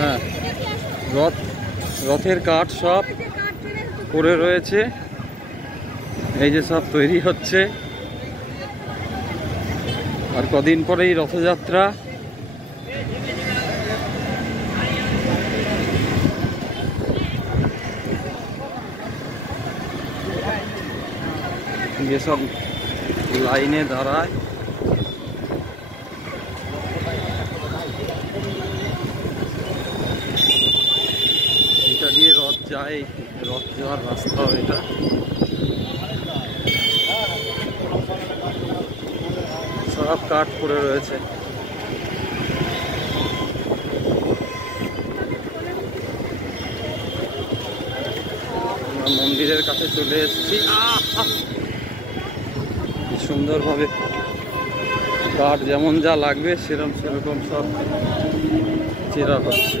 হ্যাঁ, রথের কাঠ সব পড়ে রয়েছে, এই যে সব তৈরি হচ্ছে। আর কদিন পরেই রথযাত্রা। যেসব লাইনে দাঁড়ায়, এটা দিয়ে রথ যায়, রথ যাওয়ার রাস্তা এটা। সব কাঠ পড়ে রয়েছে। মন্দিরের কাছে চলে এসেছি। সুন্দরভাবে কাঠ যেমন যা লাগবে সেরকম সব চেরা হচ্ছে।